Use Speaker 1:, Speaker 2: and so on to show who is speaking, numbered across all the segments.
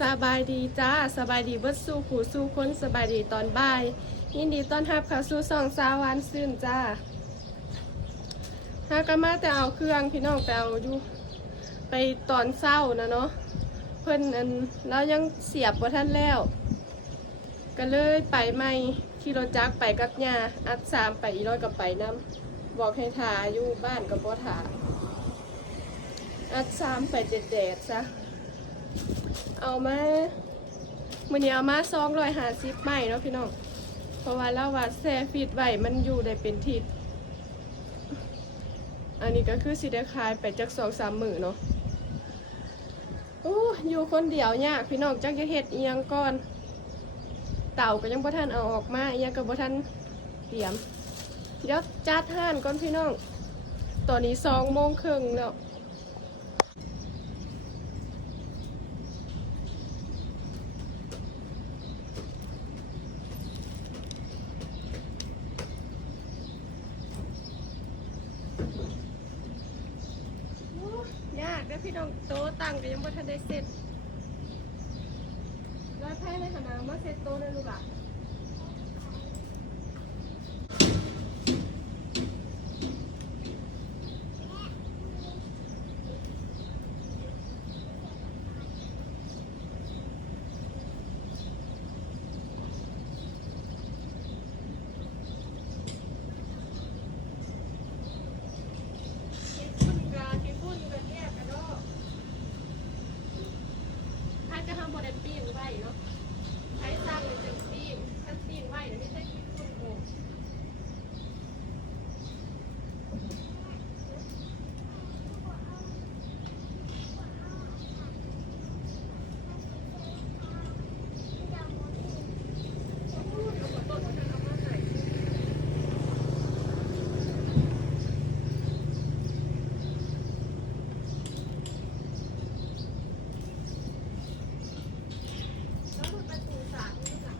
Speaker 1: สบายดีจ้าสบายดีเบิดสู้ผู้สู้คนสบายดีตอนบ่าย ยินดีต้อนรับเข้าสู่สองสาววันซื่นจ้าหากันมาแต่เอาเครื่องพี่น้องไปเอาอยู่ ไปตอนเศร้านะเนาะเพิ่นอันแล้วยังเสียบบ่ท่านแล้ว ก็เลยไปใหม่ขี่รถจักรไปกับยาอัดสามไปอีร้อยกับไปน้ำบอกให้ทาอยู่บ้านกับบ่ทาอัดสามไปเด็ดๆซะ เอามามื่อนี้เอามาซองรอยหาซิปใหม่เนาะพี่น้อง เพราะว่าเราว่าแซ่ฟีดไว้มันอยู่ได้เป็นทิศอันนี้ก็คือสิได้ขายไปจากสองสามหมื่นเนาะโอ้อยู่คนเดียวยากพี่น้องจักจะเฮ็ดเอียงก่อน เต่าก็ยังบ่ทันเอาออกมาเอียงก็บ่ทันเตรียมเดี๋ยวจัดห้านก่อนพี่น้องตอนนี้สองโมงครึ่งแล้ว โอ้ยยาก น้องโตะตั้งก็ยังบ่ทันได้เสร็จร้อยไพ่เลยค่ะนางมาเสร็จโตะเลยลูกอะกินบุญกากินบุญกันแยกกันเนาะถ้าจะทำโมเดลปิ้งไว้เนาะใช้สร้างเลยจังปิ้งถ้าปิ้งไว้เดี๋ยวไม่ใช่กินบุญโอ้แล้วมันเป็นตูสารนี่ค่ะ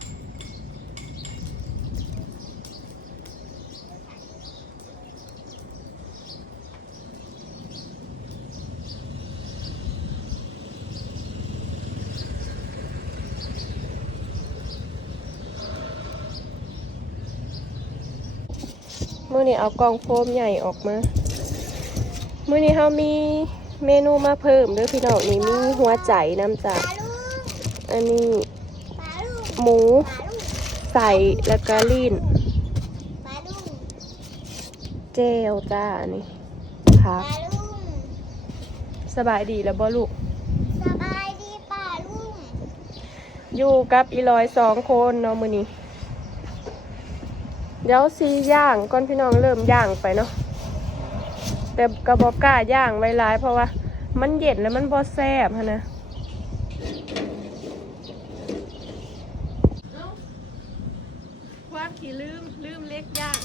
Speaker 1: มื่อ นี้เอากล่องโฟมใหญ่ออกมามื่อนี้เรามีเมนูมาเพิ่มเด้วยพี่น้องนี่มีหัวใจน้ำจากอันนี้หมูใส่แล้วก็ลีนเจลจ้าอันนี้ครับสบายดีแล้วบ่ลูก
Speaker 2: สบายดีป่าลุง
Speaker 1: อยู่กับอีลอยสองคนเนาะมือนี้ เดี๋ยวซีย่างก่อนพี่น้องเริ่มย่างไปเนาะแต่กระบอกกล้าย่างไว้ร้ายเพราะว่า มันเย็นแล้วมันบอแซบฮะนะความขี่ลืมลืมเล็กย่าง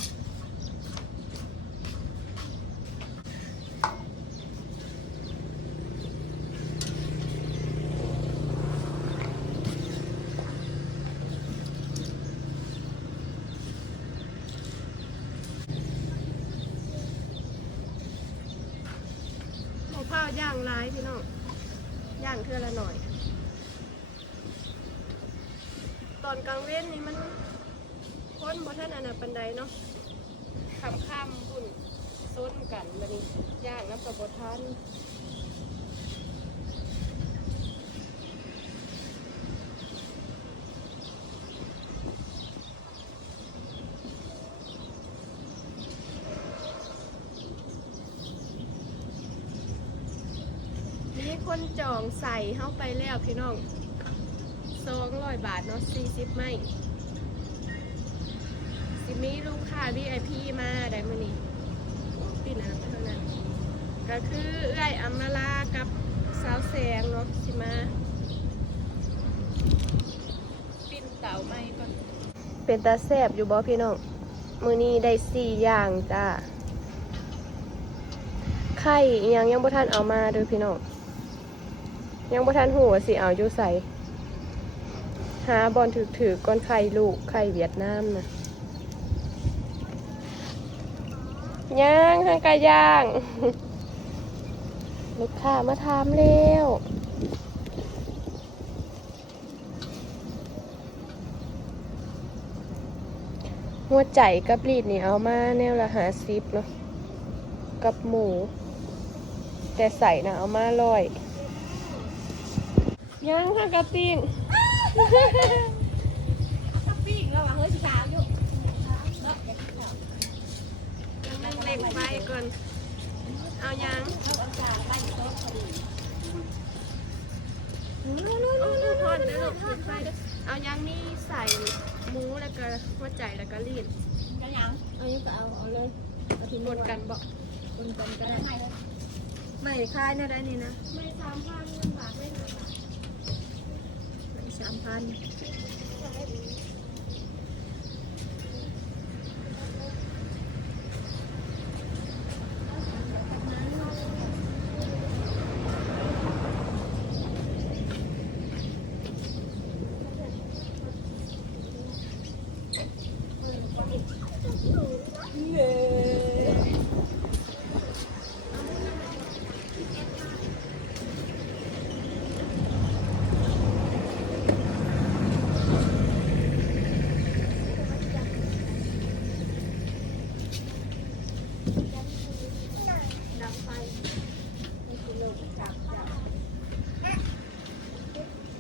Speaker 1: หมูข้าวย่างร้ายพี่น้องย่างเทื่อละหน่อย ตอนกลางเว้นนี่มันคนบ่ท่านอนนั้นปันใดเนาะคำข้ามบุ่นซ้นกันบันนี้ย่างน้ำกับบ่ท่าน คนจองใส่เข้าไปแล้วพี่น้องสองร้อยบาทเนาะสี่สิบไม่สิมีลูกค้า VIP มาได้มื้อนี้ปิดอันนั้นเท่านั้นก็คือเอื้อยอัมมาลากับสาวแสงเนาะสิมาปิ้นเต่าไหมก่อนเป็นตาแซบอยู่บ่พี่น้องมือนี้ได้สี่อย่างจ้าไข่อิหยังยังบ่ทันเอามาเด้อพี่น้อง ยังบ่ทันหัวสิเอาอยู่ใส่หาบอลถือถือก้อนไข่ลูกไข่เวียดนามนะย่างทางกาย่าง ลูกค้ามาทามเร็วหัวใจกับลีดนี่เอามาแนวละหาซิปเนาะกับหมู แต่ใส่นะเอามาลอย ย่างค่ะกระปิ้ง
Speaker 3: ปีกแล้วอะเฮ้ยสาวอยู่
Speaker 1: นั่งเล็กไปก่อน เอาย่างโอ้โหทอดเด้อลูกปิดไฟเด้อเอาย่างนี่ใส่หมูแล้วก็หัวใจแล้วก็ลีด
Speaker 3: จะยังเอายังก็เอาเอาเลยเอาทิ้ง
Speaker 1: บดกันบอก
Speaker 3: คนกันก็ได้ไม่คลายนะได้นี่นะ
Speaker 1: ไม่สามพันเงินบาทไม่หนาบาท
Speaker 3: ไม่ สามพัน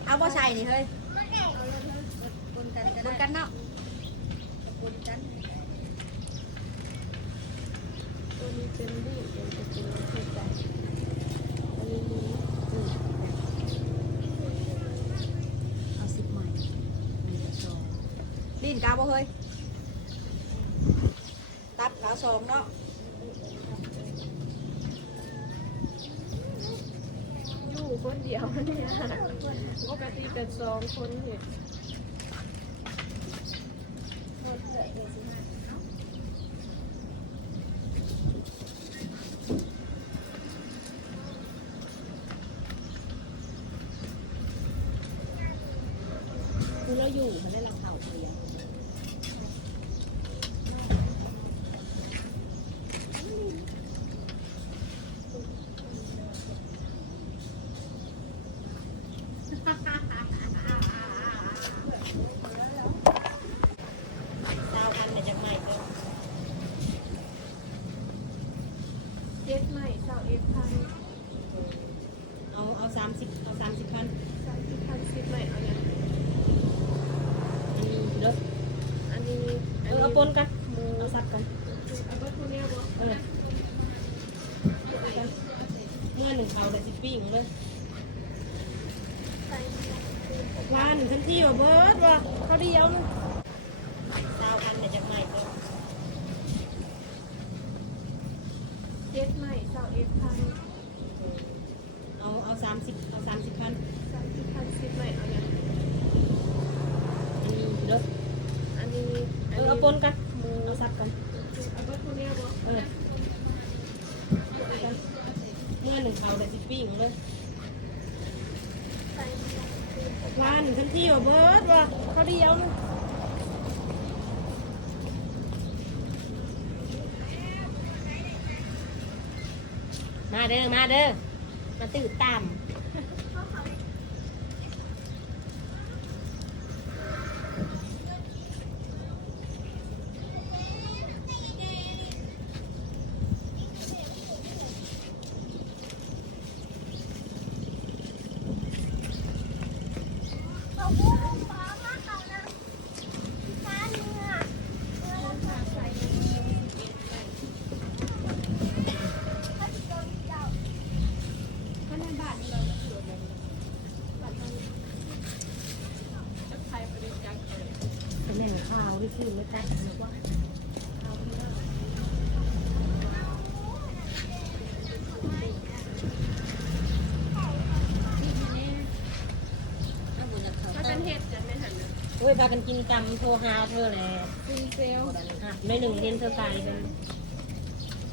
Speaker 3: เอาบ่ใส่ นี่เฮ้ยคนกันก็ได้คนกันเนาะคนกัน
Speaker 1: ตัวนี้เป็นลีดเป็นตัวเป็นหัวใจอันนี้หมู
Speaker 3: เอาสิบใหม่ลิ้นกาวบ่เฮ้ยตับกาวสองเนาะ
Speaker 1: อยู่คนเดียวเนี่ยปกติเป็นสองคนเห็น
Speaker 3: คือเราอยู่มันได้เราเข่าเปลี่ยนดาวพันแต่จากใหม่เพิ่ม
Speaker 1: เจ็ดใหม่เสาเอ็ดพัน
Speaker 3: เอาเอาสามสิบเอาสามสิบพัน
Speaker 1: สามสิบพันสิบใหม่เอาเนี่ย
Speaker 3: อันนี้เด้อ
Speaker 1: อันนี้
Speaker 3: เออเอา ปนกันหมูเอาซับกัน
Speaker 1: เอ
Speaker 3: อเมื่อหนึ่งเขาแต่สิบปิ้งเลยร้านทันทีว่าเบิร์ดว่ะเขาเดียวเลยดาวพันแต่จากใหม่เพิ่ม
Speaker 1: เจ็ดใหม่เสาเอ็ดพัน
Speaker 3: เอาเอาสามสิบเอาสามสิบพัน
Speaker 1: สามสิบพันสิบใหม่เอาเนี่ย
Speaker 3: อันนี้เด้อ
Speaker 1: อันนี้
Speaker 3: เออเอา ปนกันหมูเอาซับกันเออเมื่อหนึ่งเขาแต่สิบปิ้งเลยร้านทันทีว่าเบิร์ดว่ะเขาเดียวเลยมาเด้อ มาเด้อ มาตื่นตาม
Speaker 1: จะใครบริจาคเลย
Speaker 3: เป็นแหล่งข่าวที่ชื่อไม่ตัดนะว่าถ้าบุญจะเขา
Speaker 1: ถ้าเป็นเห็ดจะไม่หันนะ
Speaker 3: เว้ย พากันกินกรรมโทรหาเธอแหละ
Speaker 1: ซิงเซล
Speaker 3: อะไม่หนึ่งเห็นเธอตายกัน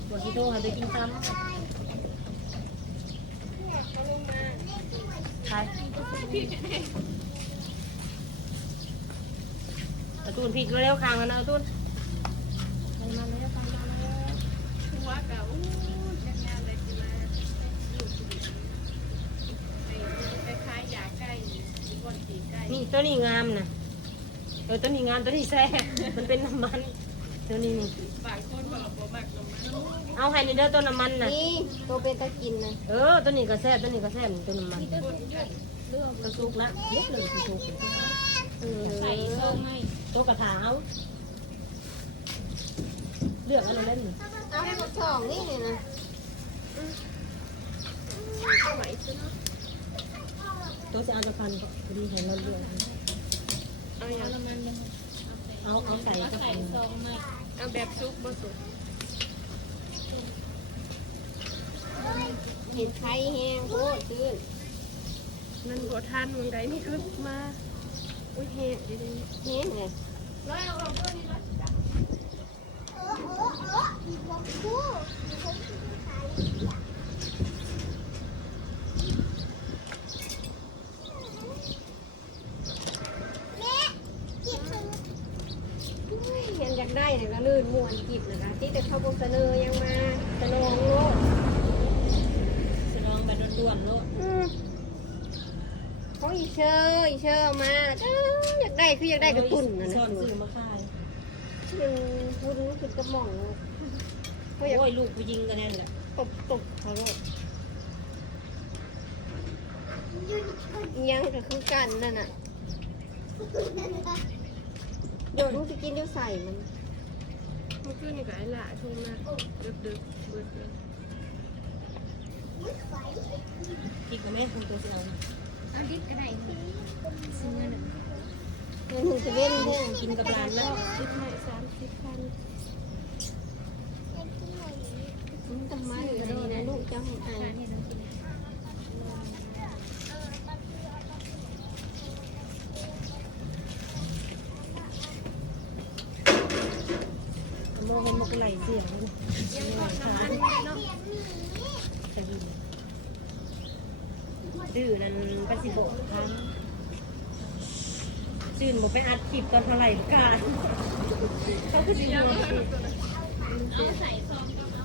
Speaker 3: บทที่โทรหาไปกินซ้ำใครเอาตูนพริกเร็วๆคางแล้วนะเอาตูนไปมาแล้วไปมาแล้ว
Speaker 1: หัวเก่าอู้ยงานเลยสิมาอยู่ชีวิตไปขายยาไก่มีคนตีไก่
Speaker 3: นี่ตัวนี้งามนะ เออตัวนี้งามตัวนี้แซ่บมันเป็นน้ำมัน
Speaker 1: เตั
Speaker 3: วนี้นี่
Speaker 1: บางคนบอกบ่มักน้ำมัน
Speaker 3: เอาให้ในเด้อตัวน้ำมันน่ะ
Speaker 2: นี่ตัวเป็นตะกินนะ
Speaker 3: เออตัวนี้ก็แซ่บตัวนี้ก็แซ่บตัวน้ำมันกระซุกละเล็กเลยกระซุก
Speaker 2: เออ
Speaker 4: ใส่เพิ่มให้
Speaker 3: ตัวกระถางเอาเลือกเอะไรเล่น
Speaker 2: เอาให้หมดสองนี่เลยนะ
Speaker 1: ไหวใช่ไหม
Speaker 3: ตัวจะเอาจะพันพอดีเห็นเราเลือก
Speaker 1: เอาอย่าง
Speaker 4: น้ำมัน
Speaker 3: เอาเอาใส่
Speaker 4: ก็ใส่ซองให้
Speaker 1: เอาแบบซุปบ่สุก
Speaker 2: เห็นไข่แห้งโคตรตื้น
Speaker 1: มันบ่ทันมันไดนี่คือมา อุ้ยเฮ็ดดิ
Speaker 2: แห้งเลยเห็นอยาก ได้เนี่ยก็ลื่นม่วนกิบนะคะที่แต่เขาบอกเสนอยังมาเสนองโลก
Speaker 3: สนองแบบด่วนๆโลด
Speaker 2: อืมเขาอีเชอร์อีเชอร์มาก็อยากได้คืออยากได้กระตุ่นนะ
Speaker 3: ซ่อน
Speaker 2: นะ
Speaker 3: ซื้อมาขาย
Speaker 2: ยังพูดรู้สึกกระหม่องเขาอยาก
Speaker 3: โอ้ยลูกไปยิงกันแน่นแหละ
Speaker 2: ตบตบเขาเลยยังก็คือกันนั่นน่ะเดี๋ยวรู้สิกินเดี๋ยวใส่มัน
Speaker 1: เมื่อคืนนี่ก็ไอ้หล่าโทรมาดึกๆเบิดเลย
Speaker 3: กินกับแม่คุณตัวเสียว
Speaker 4: เอาดิบก็ได้ซื้อเงิน
Speaker 2: เงินหนึ่งจะเว้นเรื่อง
Speaker 3: กินกับร้านแล้ว
Speaker 1: คิดให้สามสิบพัน
Speaker 2: มันทำไมก็ได้นะลูกจ้าให้อา
Speaker 3: น โมเป็น สียงเลย
Speaker 1: ยังทอดน้ำมันเนาะ
Speaker 3: จะดีดื้อนั่นปฏิโบทันชื่นบอกไปอัดคลิปตอนเท่าไหร่กันเขาคือสิดื้อ
Speaker 4: เอาใส่ซองก็เอา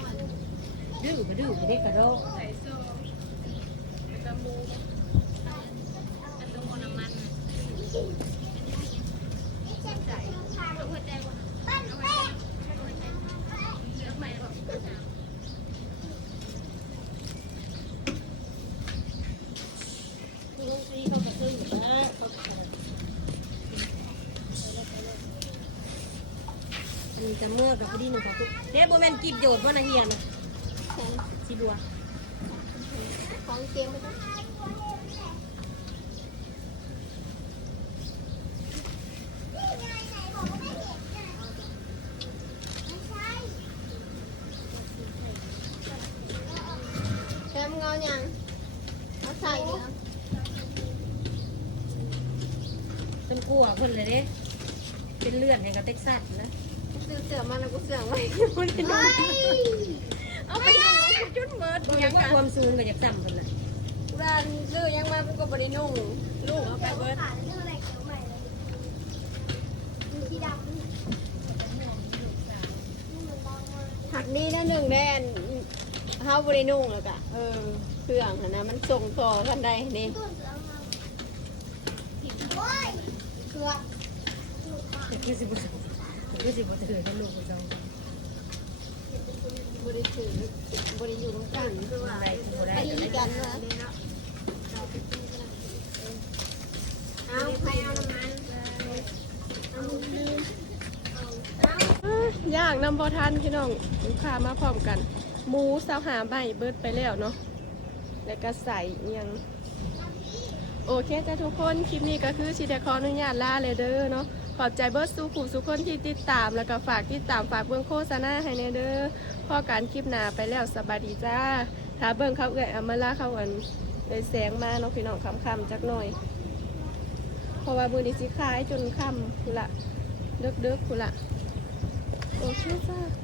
Speaker 3: ดื้อก็ดื้อไปได้กระโดด
Speaker 1: ใส่ซ่แล้วก็หมู
Speaker 4: อันตัวน้ำมันน่ะใส่เอาหัวใจวะเอาหัวใจเอาหัวใจเลือกใหม่หรอก
Speaker 3: ที่ลูกซีเขาก็ซื้ออยู่แล้วเขาก็ จะเมื่อกับพอดีหนึ่งกับทุกเด็กโมเมนกิบโยดว่านาเฮียนสิบัว
Speaker 2: ของเกมไม่ต้องแคมเงายังเอาใส่เดี๋ย
Speaker 3: เป็นกลัวคนเลยเด้เป็นเลือดแห่งกับเท็กซัสนะ
Speaker 2: ซื้อเสือมาแล้วกูเสือไว้ไม่ได้ดูเอาไปดูจุดเมิด
Speaker 3: ก็ยังว่าความสูงกับยักจำคนละ
Speaker 2: บ้านซื้อยังมาเป็นกับบรินุ่งลูกเอาไปเบิดหักนี้นะหนึ่งแดนเฮาบรินุ่งแล้วกะเออเครื่องหั้นนะมันส่งต่อกันได้นี่เครื่อง
Speaker 3: คือสิบคือสิบ ว่าถือกันลูกคนสอง
Speaker 2: บริถือบริอยู่ร่วมกันคือว่า
Speaker 3: ได้อบ่ได้
Speaker 2: ไปดีกันเหรอเอาใครเอาน้ำมันเอาลืม
Speaker 1: ย่างน้ำพอทันพี่น้องลูกค้ามาพร้อมกัน หมูสาวหาใบเบิดไปแล้วเนาะแล้วก็ใส่ยังโอเคจ้ะทุกคน คลิปนี้ก็คือชิเดคออนุญาตลาเลยเด้อเนาะ ขอบใจเบิร์ดสู้ผู้สุคนที่ติดตาม แล้วก็ฝากติดตามฝากเบื้องโฆษณาให้เนเด้อพ่อการคลิปหนาไปแล้วสบายดีจ้าถ้าเบิ่งเขาเอื้อยอามาล่าเขาอันเลยแสงมาน้องพี่น้องคำๆจักหน่อย เพราะว่ามือนี้สิคายจนคำคุละเดึกๆคุละโอเคจ้า